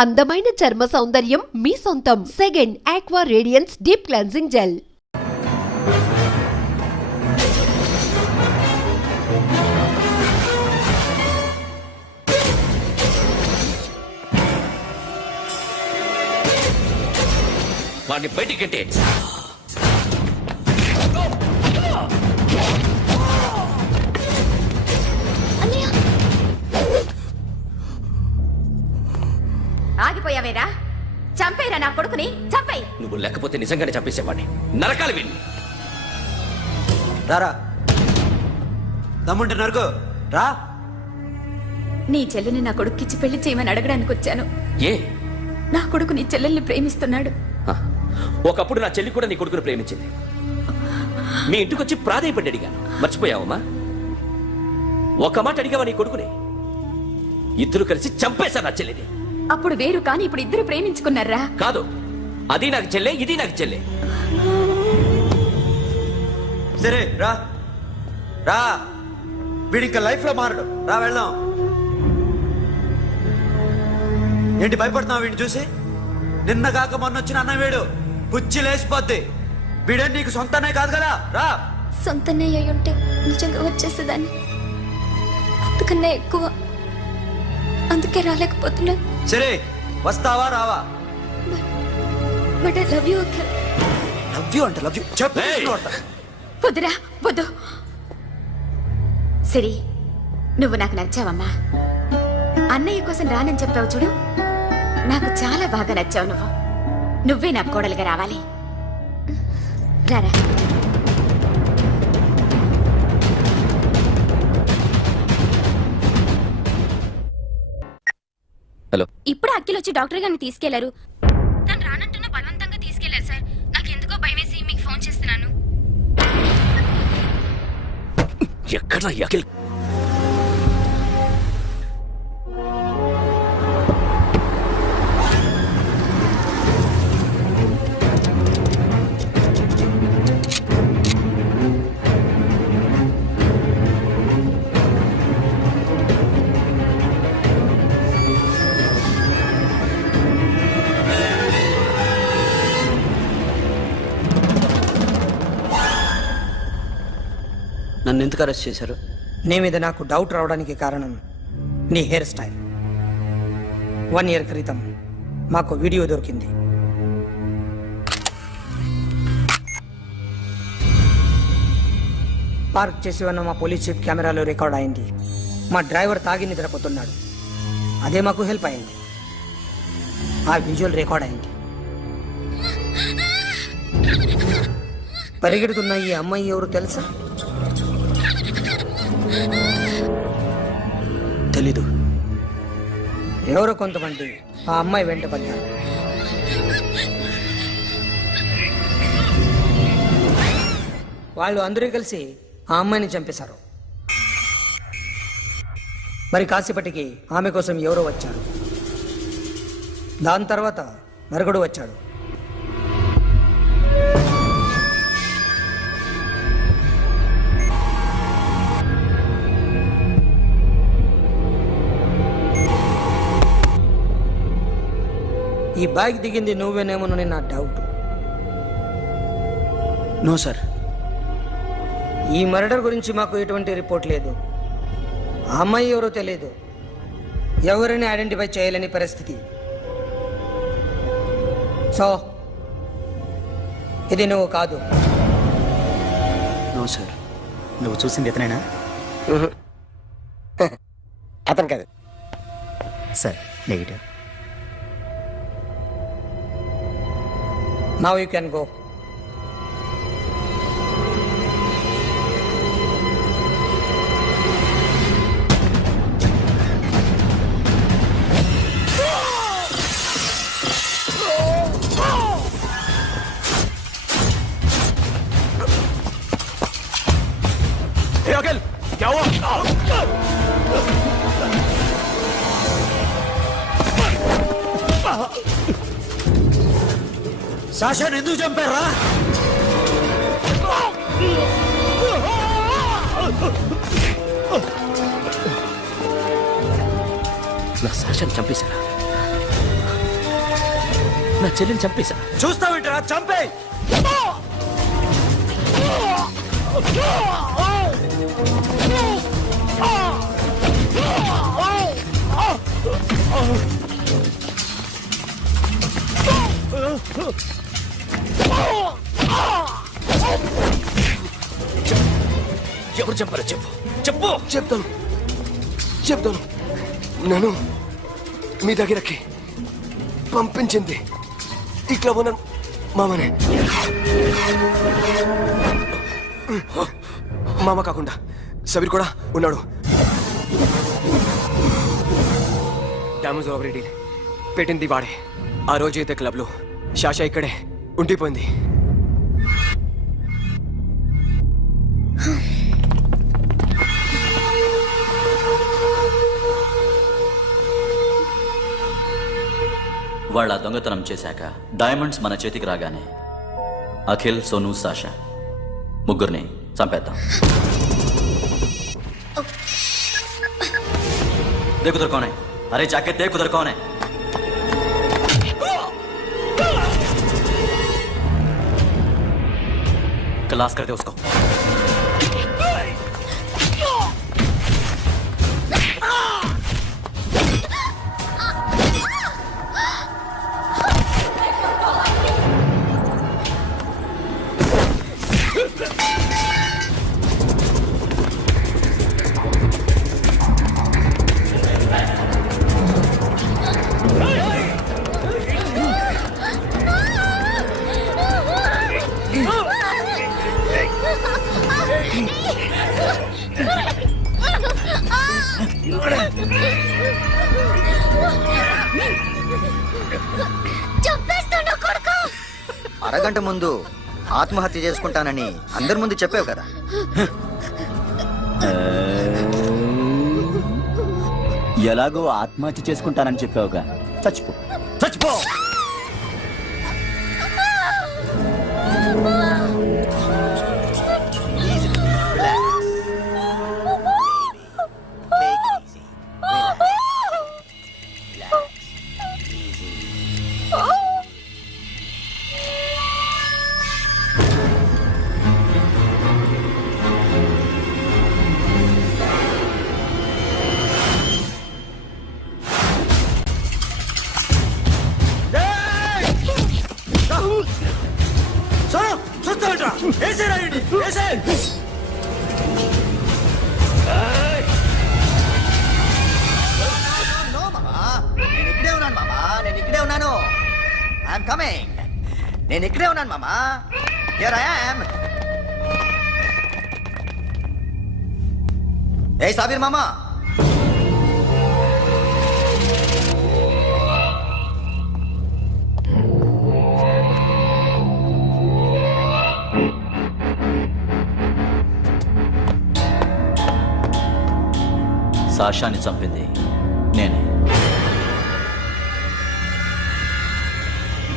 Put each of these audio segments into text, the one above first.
అందమైన చర్మ సౌందర్యం మీ సొంతం. Second aqua radiance deep cleansing gel. వాడిని బయటికి ఆగిపోయావేరా? చంపేరా నా కొడుకుని, చంపేయ్. నువ్వు లేకపోతే నిజంగానే చంపేసేవాడిని. నరకాలి వీణ్ణి. రారా, దమ్ముంటే నరకు రా. నీ చెల్లిని నా కొడుక్కిచ్చి పెళ్లి చేయమని అడగడానికి వచ్చాను. ఏ? నా కొడుకు నీ చెల్లెల్ని ప్రేమిస్తున్నాడు. ఒకప్పుడు నా చెల్లి కూడా నీ కొడుకును ప్రేమించింది. మీ ఇంటికి వచ్చి ప్రాధేయపడి అడిగాను. మర్చిపోయావమ్మా? ఒక మాట అడిగావా నీ కొడుకుని? ఇద్దరు కలిసి చంపేశారు నా చెల్లిని. అప్పుడు వేరు, కానీ ఇప్పుడు ఇద్దరు ప్రేమించుకున్నారా? కాదు, అది నాకు చెల్లె, ఇది నాకు చెల్లె. సరే రా రా, వీడి ఇంకా లైఫ్ లో మారడు. రా వెళ్దాం. ఏంటి భయపడుతున్నావు వీడిని చూసి? నిన్న కాక మొన్న వచ్చిన అన్న వీడు పుచ్చి లేచిపోద్ది. వీడే నీకు సొంతనే కాదు కదా. రా. సొంతనే అయి ఉంటే నిజంగా వచ్చేసేదాన్ని. అంతకన్నా ఎక్కువ, అందుకే రాలేకపోతున్నా. సరే, వస్తావా రావా? But I love you Akhil. Love you అంటే లవ్ యూ చెప్పు. వద్దురా, వద్దు. సరే, నువ్వు నాకు నచ్చావమ్మా. అన్నయ్య కోసం రానని చెప్పావు చూడు, నాకు చాలా బాగా నచ్చావు. నువ్వే నా కోడలిగా రావాలి. రారా. హలో. ఇప్పుడు అఖిల్ వచ్చి డాక్టర్ గారిని తీసుకెళ్లారు. తను రానంటున్న బలవంతంగా తీసుకెళ్లారు సార్. నాకు ఎందుకో భయమేసి మీకు ఫోన్ చేస్తున్నాను. ఎక్కడ అఖిల్? నన్ను ఎందుకు అరెస్ట్ చేశారు? నీ మీద నాకు డౌట్ రావడానికి కారణం నీ హెయిర్ స్టైల్. 1 year క్రితం మాకు వీడియో దొరికింది. పార్క్ చేసి ఉన్న మా పోలీస్ జీప్ కెమెరాలో రికార్డ్ అయింది. మా డ్రైవర్ తాగి నిద్రపోతున్నాడు. అదే మాకు హెల్ప్ అయింది. ఆ విజువల్ రికార్డ్ అయింది. పరిగెడుతున్న ఈ అమ్మాయి ఎవరు తెలుసా? తెలీదు. ఎవరో కొంతమంది ఆ అమ్మాయి వెంట పడ్డారు. వాళ్ళు అందరూ కలిసి ఆ అమ్మాయిని చంపేశారు. మరి కాసేపటికి ఆమె కోసం ఎవరో వచ్చారు. దాని తర్వాత మరొకడు వచ్చాడు. ఈ బాగ్ దిగింది నువ్వేనేమోనని నా డౌట్. No sir. ఈ మర్డర్ గురించి మాకు ఎటువంటి రిపోర్ట్ లేదు. ఆ అమ్మాయి ఎవరో తెలియదు. ఎవరిని ఐడెంటిఫై చేయలేని పరిస్థితి. సో ఇది నువ్వు కాదు. No sir. నువ్వు చూసింది ఇతనేనా? అతను కాదు సార్. Negative. Now you can go. Hey, Akhil! क्या हुआ? సాషాని ఎందుకు చంపారా? నా సాషాని చంపేశారా? నా చెల్లిని చంపేశా. చూస్తావేంట్రా? చంపే. ఎవరు చంపారో చెప్పు, చెప్పు. చెప్తాను నన్ను మీ దగ్గరకి పంపించింది ఇట్లా ఉన్న మామనే. మామ కాకుండా సబీర్ కూడా ఉన్నాడు. డ్యామేజ్ ఓవర్ డీల్ పెట్టింది వాడే. ఆ రోజు అయితే క్లబ్లో శాషా ఇక్కడే ఉండిపోయింది. వాళ్ళ దొంగతనం చేశాక డైమండ్స్ మన చేతికి రాగానే అఖిల్, సోను, సాషా ముగ్గురిని చంపేద్దాం. देख उधर कौन है? अरे जाके देख उधर कौन है? क्लास कर दे उसको. అరగంట ముందు ఆత్మహత్య చేసుకుంటానని అందరి ముందు చెప్పావు కదా. ఎలాగో ఆత్మహత్య చేసుకుంటానని చెప్పావుగా, చచ్చిపో. చూస్తావేంట్రా? వేసేరా వీడిని, వేసే. నేను ఇక్కడే ఉన్నాను మామా, నేను ఇక్కడే ఉన్నాను. I'm coming. నేను ఇక్కడే ఉన్నాను మామా. Here I am. ఏ సాబీర్ మామా, సాషాని చంపింది నేనే.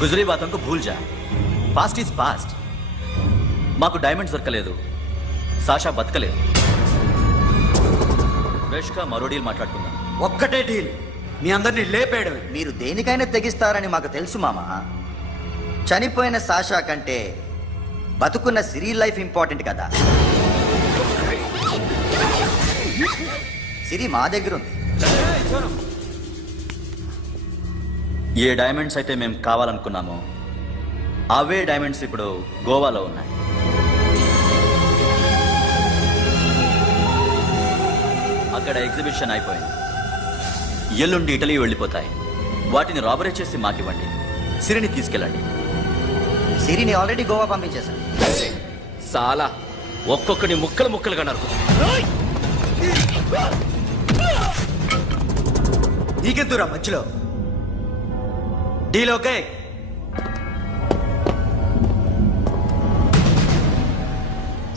గుజరీ బాతంకు భూల్ జా. Past is past. మాకు డైమండ్స్ దొరకలేదు, సాషా బతకలేదు. ఫ్రెష్గా మరో డీల్ మాట్లాడుకుందాం. ఒక్కటే డీల్, మీ అందరినీ లేపేయడమే. మీరు దేనికైనా తెగిస్తారని మాకు తెలుసు మామా. చనిపోయిన సాషా కంటే బతుకున్న సిరీ లైఫ్ ఇంపార్టెంట్ కదా. సిరి మా దగ్గర ఉంది. ఏ డైమండ్స్ అయితే మేము కావాలనుకున్నామో అవే డైమండ్స్ ఇప్పుడు గోవాలో ఉన్నాయి. అక్కడ ఎగ్జిబిషన్ అయిపోయింది. ఎల్లుండి ఇటలీ వెళ్ళిపోతాయి. వాటిని రాబరీ చేసి మాకివ్వండి. సిరిని తీసుకెళ్ళండి. సిరిని ఆల్రెడీ గోవా పంపించేశాను. సాలా ఒక్కొక్కడి ముక్కలు ముక్కలుగా నరుకు. నీకెందురా మధ్యలో? Deal okay?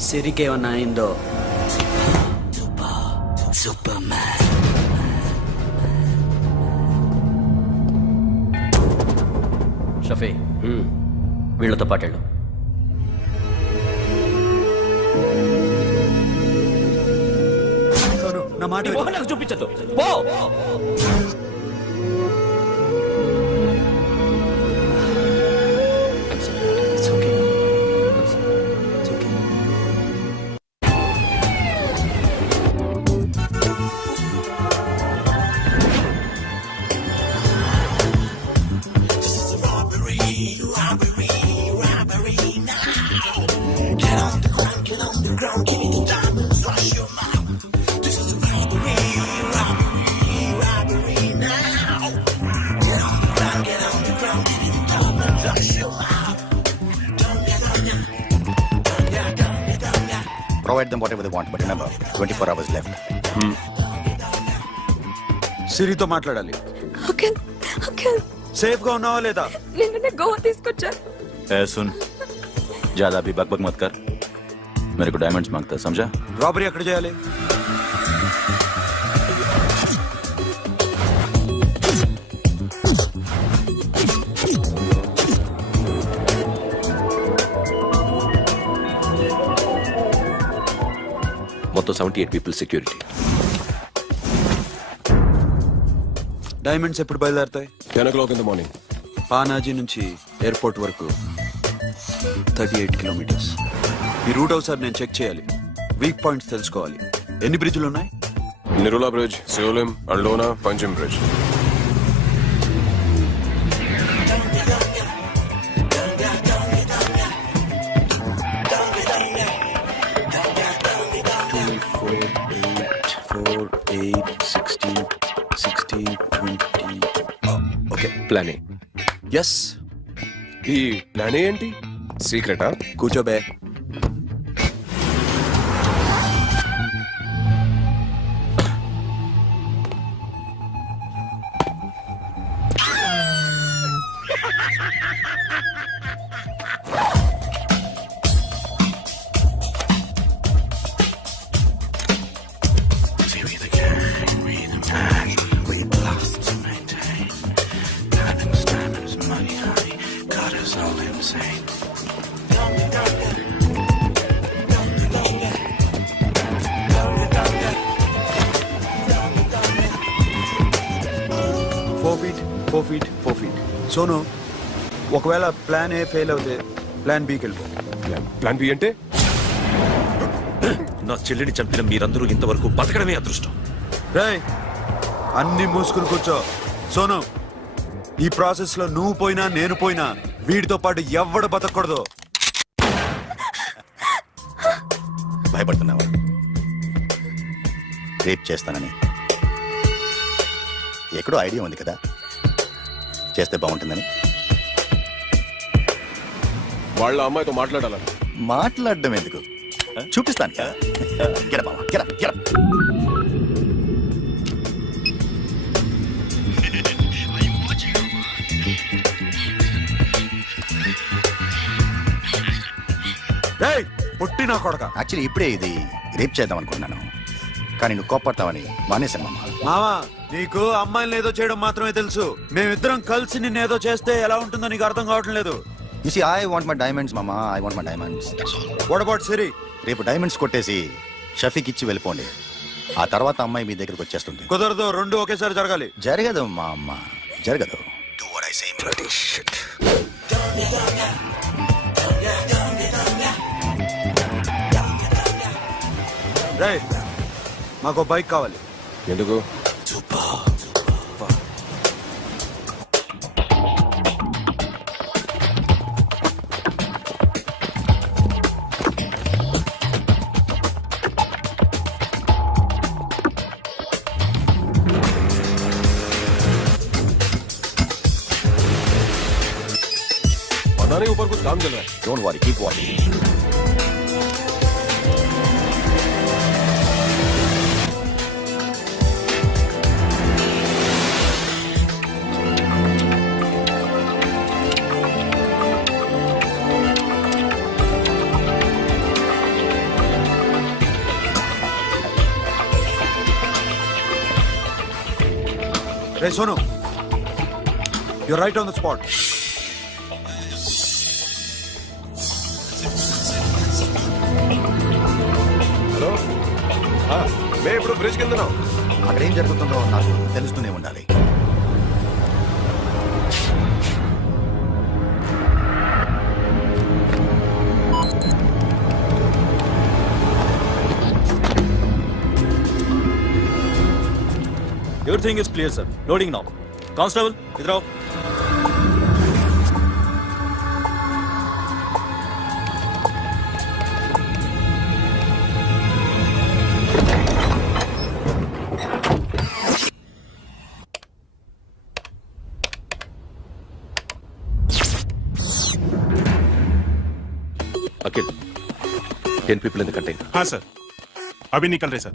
సిరికేమన్నా అయిందో? షఫీ, వీళ్ళతో పాటెళ్ళు. నా మాట నీ మొహం నాకు చూపించద్దు, పో. provide them whatever they want, but remember, 24 hours left. సిరితో మాట్లాడాలి. అంకుల్ అంకుల్ సేఫ్ గా ఉన్నావా లేదా? నిన్న గోవా తీసుకొచ్చారు. ए सुन, ज्यादा भी बकबक मत कर. मेरे को डायमंड्स मांगता है, समझा? రాబరీ ఎక్కడ చేయాలి? మొత్తం 78 పీపుల్ సెక్యూరిటీ. డైమండ్స్ ఎప్పుడు బయలుదేరుతాయి? 10 o'clock in the morning. Panaji నుంచి ఎయిర్పోర్ట్ వరకు 38 కిలోమీటర్స్. ఈ రూట్ ఒకసారి నేను చెక్ చేయాలి. వీక్ పాయింట్స్ తెలుసుకోవాలి. ఎన్ని బ్రిడ్జ్లు ఉన్నాయి? Nirula Bridge, Seolim, Aldona, Panjim Bridge. Okay, plan A. Yes. ఈ ప్లాన్ ఏంటి? సీక్రెటా? కూర్చోబే. Four feet. సోను, ఒకవేళ ప్లాన్ ఏ ఫెయిల్ అవుతే ప్లాన్ బికి వెళ్ళిపో. ప్లాన్ బి అంటే? నా చెల్లిని చంపిన మీరందరూ ఇంతవరకు బతకడమే అదృష్టం. రేయ్, అన్ని మూసుకుని కూర్చో. సోను, ఈ ప్రాసెస్ లో నువ్వు పోయినా నేను పోయినా వీడితో పాటు ఎవ్వడు బతకూడదు. భయపడుతున్నావా? రేప్ చేస్తానని ఎక్కడో ఐడియా ఉంది కదా, చేస్తే బాగుంటుందని. వాళ్ళ అమ్మాయితో మాట్లాడాలని. మాట్లాడడం ఎందుకు, చూపిస్తాను కదా. Get up, Mama. Get up, get up. రేయ్, పుట్టి నా కొడక. యాక్చువల్లీ ఇప్పుడే ఇది రేప్ చేద్దాం అనుకున్నాను, కానీ నువ్వు కోపడతావని మానేశాను మామ. మావా, నీకు అమ్మాయిని ఏదో చేయడం మాత్రమే తెలుసు. మేమిద్దరం కలిసి నిన్ను ఏదో చేస్తే ఎలా ఉంటుందో నీకు అర్థం కావటం లేదు. You see, I want my diamonds, Mama. I want my diamonds. What about సిరి? రేపు డైమండ్స్ కొట్టేసి షఫీక్ ఇచ్చి వెళ్ళిపోండి. ఆ తర్వాత అమ్మాయి మీ దగ్గరకు వచ్చేస్తుంది. కుదరదు, రెండు ఒకేసారి జరగాలి. జరగదు మా అమ్మ, జరగదు. Do what I say. Bloody shit. రేయ్, మాకు బైక్ కావాలి. ఎందుకు? पता नहीं ऊपर कुछ काम चल रहा है. Don't worry, keep watching. Ray Sonu, you're right on the spot. Hello, మేము ఇప్పుడు బ్రిడ్జ్ కింద ఉన్నాం. అక్కడ ఏం జరుగుతుందో నాకు తెలుస్తూనే ఉండాలి. Everything is clear, sir. Loading now. Constable, idhar aao. Akhil, 10 people in the container. हाँ सर अभी निकल रहे सर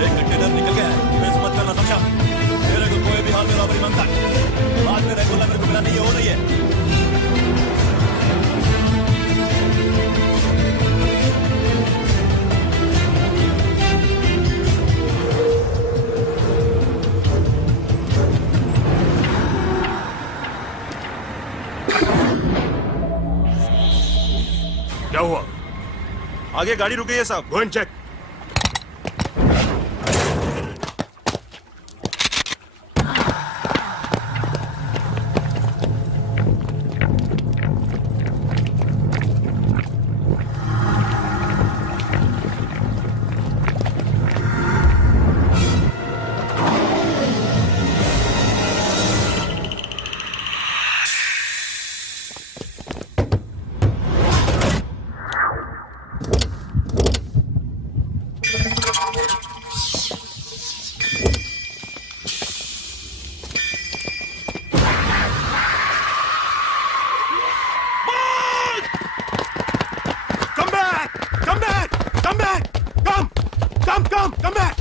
एक कंटेनर निकल गया है मिस मत करना समझा मेरे को कोई भी हाल में रॉबरी मांगता है बाद में रेगुलर मेरे को मिला नहीं हो रही है क्या हुआ आगे गाड़ी रुक गई है साहब go and check Come back! Come back! Come back! Come back!